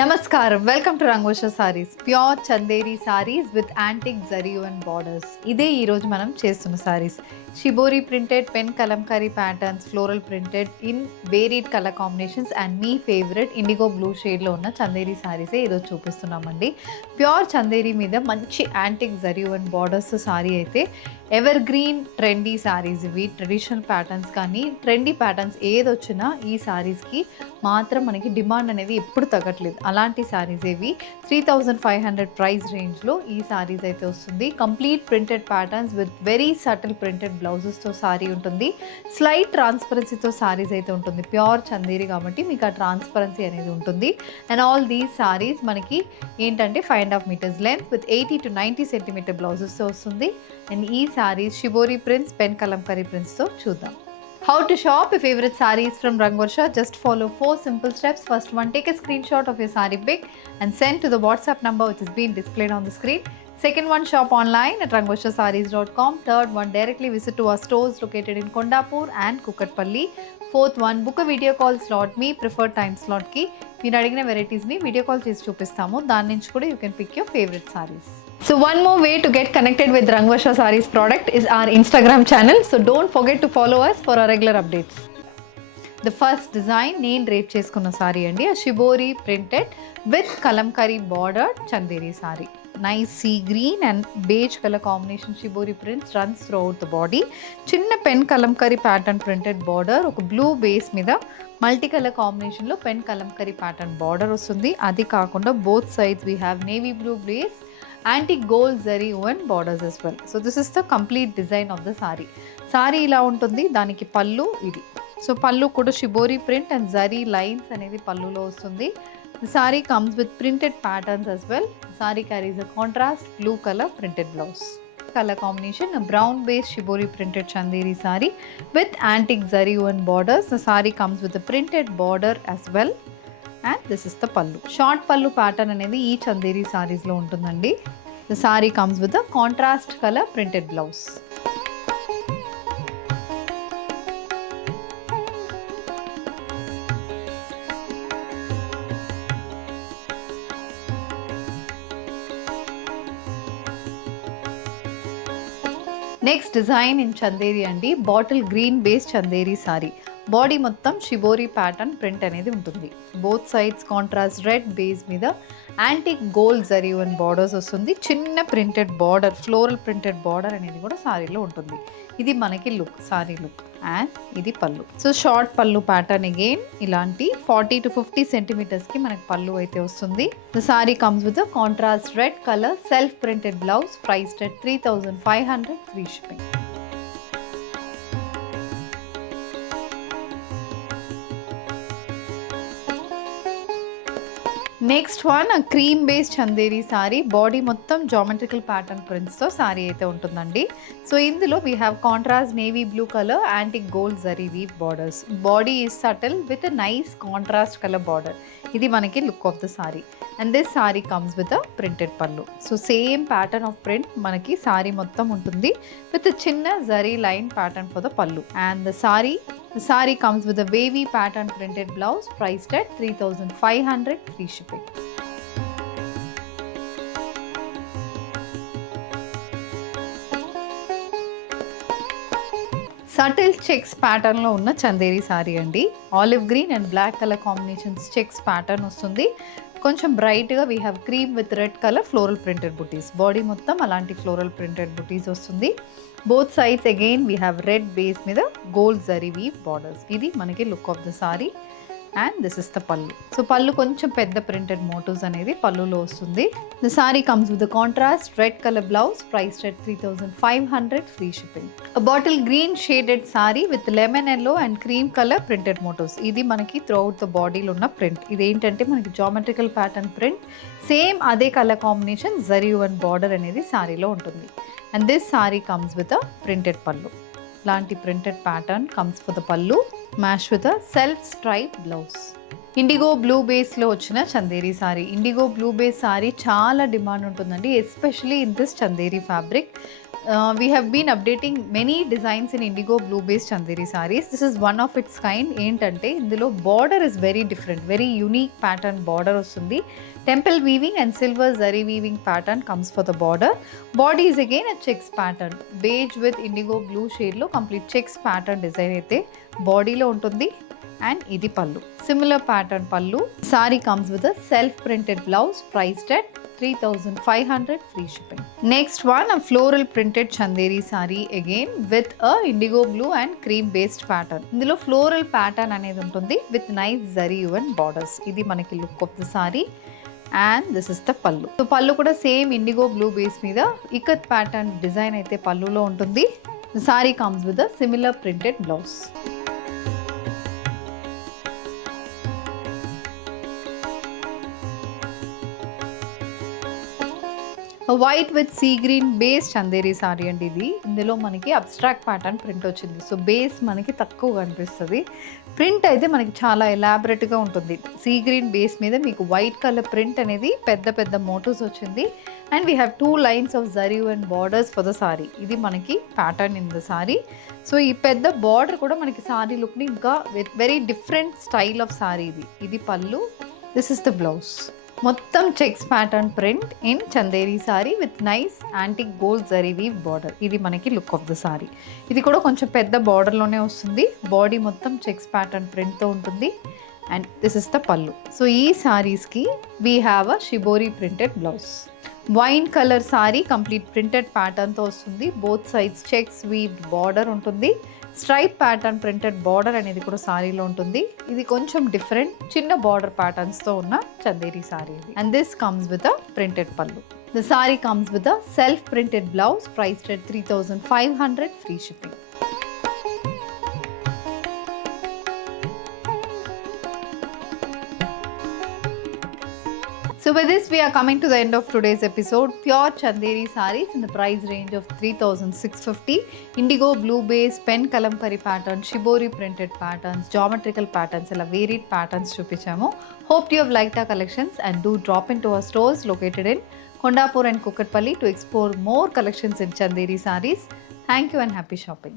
నమస్కారం, welcome to Rangosha saris. ప్యూర్ Chanderi saris with antique zari and borders. ఇదే ఈరోజు మనం చేస్తున్న saris. Shibori printed, pen Kalamkari patterns, floral printed in varied colour combinations and me favourite IndiGo blue షేడ్లో ఉన్న చందేరి సారీసే ఈరోజు చూపిస్తున్నామండి. ప్యూర్ చందేరి మీద మంచి యాంటిక్ జరీ అండ్ బార్డర్స్ సారీ అయితే ఎవర్ గ్రీన్ ట్రెండీ సారీస్. ఇవి ట్రెడిషనల్ ప్యాటర్న్స్ కానీ ట్రెండీ ప్యాటర్న్స్ ఏది వచ్చినా ఈ సారీస్కి మాత్రం మనకి డిమాండ్ అనేది ఎప్పుడు తగ్గట్లేదు. అలాంటి సారీస్ ఏవి 3500 ప్రైస్ రేంజ్లో ఈ సారీస్ అయితే వస్తుంది. Complete printed patterns with very subtle printed బ్లౌజెస్తో సారీ ఉంటుంది. స్లైట్ ట్రాన్స్పరెన్సీతో సారీస్ అయితే ఉంటుంది. ప్యూర్ చందేరి కాబట్టి మీకు ఆ ట్రాన్స్పరెన్సీ అనేది ఉంటుంది. అండ్ ఆల్ దీస్ సారీస్ మనకి ఏంటంటే 5.5 metres length with 80 to 90 centimetre బ్లౌజెస్తో వస్తుంది. అండ్ ఈ saris shibori prints, pen kalamkari ప్రింట్స్తో చూద్దాం. How to shop your favorite sarees from Rangorsha? Just follow 4 simple steps. First one, take a screenshot of your saree pic and send to the WhatsApp number which is being displayed on the screen. Second one, shop online at rangoshasarees.com. Third one, directly visit to our stores located in Kondapur and Kukatpalli. Fourth one, book a video call slot. Me preferred time slot కి మీరు అడిగిన వెరైటీస్ని video call చేసి చూపిస్తాము. దాని నుంచి కూడా you can pick your favourite saris. So one more way to get connected with Rangosha Sarees product is our Instagram channel. So don't forget to follow us for our regular updates. The first design నేను wrap చేసుకున్న సారీ అండి. ఆ shibori printed with kalamkari border Chanderi sari. Nice sea green and beige colour combination shibori prints runs throughout the body. చిన్న pen kalamkari pattern printed border, ఒక blue base మీద multi colour కాంబినేషన్లో pen kalamkari pattern border వస్తుంది. అది కాకుండా both sides we have navy blue base, antique gold zari and borders as well. So this is the complete design of the saree. Saree ఇలా ఉంటుంది, దానికి పళ్ళు ఇది. సో పళ్ళు కూడా షిబోరి ప్రింట్ అండ్ జరీ లైన్స్ అనేది పళ్ళులో వస్తుంది. The saree comes with printed patterns as well. Saree carries a contrast blue color printed blouse. Color combination, a brown base shibori printed chanderi saree with antique zari and borders. The saree comes with a printed border as well. And this is the pallu. Short pallu pattern అనేది ఈ చందేరి సారీస్ లో ఉంటుందండి. The saree comes with a contrast color printed blouse. Next design in Chanderi అండి. Bottle green base Chanderi sari. Body మొత్తం shibori pattern print అనేది ఉంటుంది. Both sides contrast red base మీద antique gold zari and borders వస్తుంది. చిన్న printed border, floral printed border అనేది కూడా సారీలో ఉంటుంది. ఇది మనకి లుక్, సారీ లుక్. అండ్ ఇది pallu. So short pallu pattern again ఇలాంటి 40 to 50 సెంటీమీటర్స్కి మనకి పళ్ళు అయితే వస్తుంది. The sari comes with contrast red colour self printed blouse, priced at 3500, free shipping. Next one cream base Chanderi sari. Body మొత్తం జామెట్రికల్ ప్యాటర్న్ ప్రింట్స్తో సారీ అయితే ఉంటుందండి. సో ఇందులో we have contrast navy blue colour antique gold zari weave borders. Body is subtle with a nice contrast colour border. ఇది మనకి look of the sari. And this sari comes with a printed pallu. So same pattern of print మనకి సారీ మొత్తం ఉంటుంది with చిన్న zari line pattern for the pallu. And the saree comes with a wavy pattern printed blouse, priced at 3500, free shipping. Subtle checks ప్యాటర్న్లో ఉన్న చందేరి సారీ అండి. Olive green and black colour combinations checks pattern వస్తుంది. కొంచెం బ్రైట్గా we have cream with red colour floral printed butis. Body మొత్తం అలాంటి floral printed butis వస్తుంది. Both sides again we have red base మీద గోల్డ్ జరీ వీవ్ బార్డర్స్. ఇది మనకి look of the sari. And this is the pallu. So pallu కొంచెం పెద్ద ప్రింటెడ్ మోటివ్స్ అనేది పళ్ళులో వస్తుంది. The sari comes with contrast red colour blouse, priced at 3500, free shipping. Bottle green shaded sari with lemon yellow and cream colour printed motifs. ఇది మనకి through out the బాడీలో ఉన్న print. ఇదేంటంటే మనకి జామెట్రికల్ ప్యాటర్న్ ప్రింట్. సేమ్ అదే colour combination zari and border అనేది సారీలో ఉంటుంది. And this sari comes with a printed pallu. ఇలాంటి printed pattern comes for the pallu, match with a self stripe blouse. Indigo blue బేస్లో వచ్చిన Chanderi sari. Indigo blue base sari చాలా డిమాండ్ ఉంటుందండి, especially in this Chanderi fabric. We have been updating many designs in indigo blue based chanderi sarees. This is one of its kind. ఏంటంటే ఇందులో border is very different, very unique pattern border వస్తుంది. Temple weaving and silver zari weaving pattern comes for the border. Body is again a checks pattern. Beige with indigo blue shade లో complete checks pattern design అయితే బాడీలో ఉంటుంది. అండ్ ఇది పళ్ళు, similar pattern పళ్ళు. Sorry comes with self printed blouse, priced at 3,500 free shipping. Next one floral printed Chanderi sorry again with IndiGo blue and cream based pattern. ఇందులో floral pattern అనేది ఉంటుంది with nice zari Yuvan బార్డర్స్. ఇది మనకి look of the sari. And this is the pallu. So పళ్ళు కూడా same IndiGo blue base మీద ikat pattern design అయితే పళ్ళులో ఉంటుంది. Sorry comes with similar printed blouse. White with sea green base Chanderi sari అండి ఇది. ఇందులో మనకి అబ్స్ట్రాక్ట్ ప్యాటర్న్ ప్రింట్ వచ్చింది. సో బేస్ మనకి తక్కువ కనిపిస్తుంది, ప్రింట్ అయితే మనకి చాలా ఎలాబరేట్గా ఉంటుంది. సీ గ్రీన్ బేస్ మీద మీకు వైట్ కలర్ ప్రింట్ అనేది పెద్ద పెద్ద మోటివ్స్ వచ్చింది. And we have 2 lines of zari and borders for the sari. ఇది మనకి pattern in the sari. So ఈ పెద్ద బార్డర్ కూడా మనకి సారీ లుక్ని ఇంకా very different style of sari. ఇది pallu. This is the blouse. మొత్తం checks pattern print in Chanderi sari with nice antique gold zari weave border. ఇది మనకి లుక్ ఆఫ్ ద సారీ. ఇది కూడా కొంచెం పెద్ద బార్డర్లోనే వస్తుంది. బాడీ మొత్తం చెక్స్ ప్యాటర్న్ ప్రింట్తో ఉంటుంది. And this is the pallu. So ఈ సారీస్కి we have a shibori printed blouse. Wine colour sari complete printed ప్యాటర్న్తో వస్తుంది. Both sides checks weave border ఉంటుంది. స్ట్రైప్ ప్యాటర్న్ ప్రింటెడ్ బార్డర్ అనేది కూడా సారీలో ఉంటుంది. ఇది కొంచెం డిఫరెంట్ చిన్న బార్డర్ ప్యాటర్న్స్తో ఉన్న Chanderi sari. And this comes with a printed pallu. The sari comes with a self printed blouse, priced at 3,500 free shipping. So with this we are coming to the end of today's episode. Pure Chanderi sarees in the price range of 3,650. Indigo blue base, pen kalamkari pattern, shibori printed patterns, geometrical patterns, ila varied patterns chupichamo. Hope you have liked our collections and do drop into our stores located in Kondapur and Kukatpalli to explore more collections in Chanderi sarees. Thank you and happy shopping.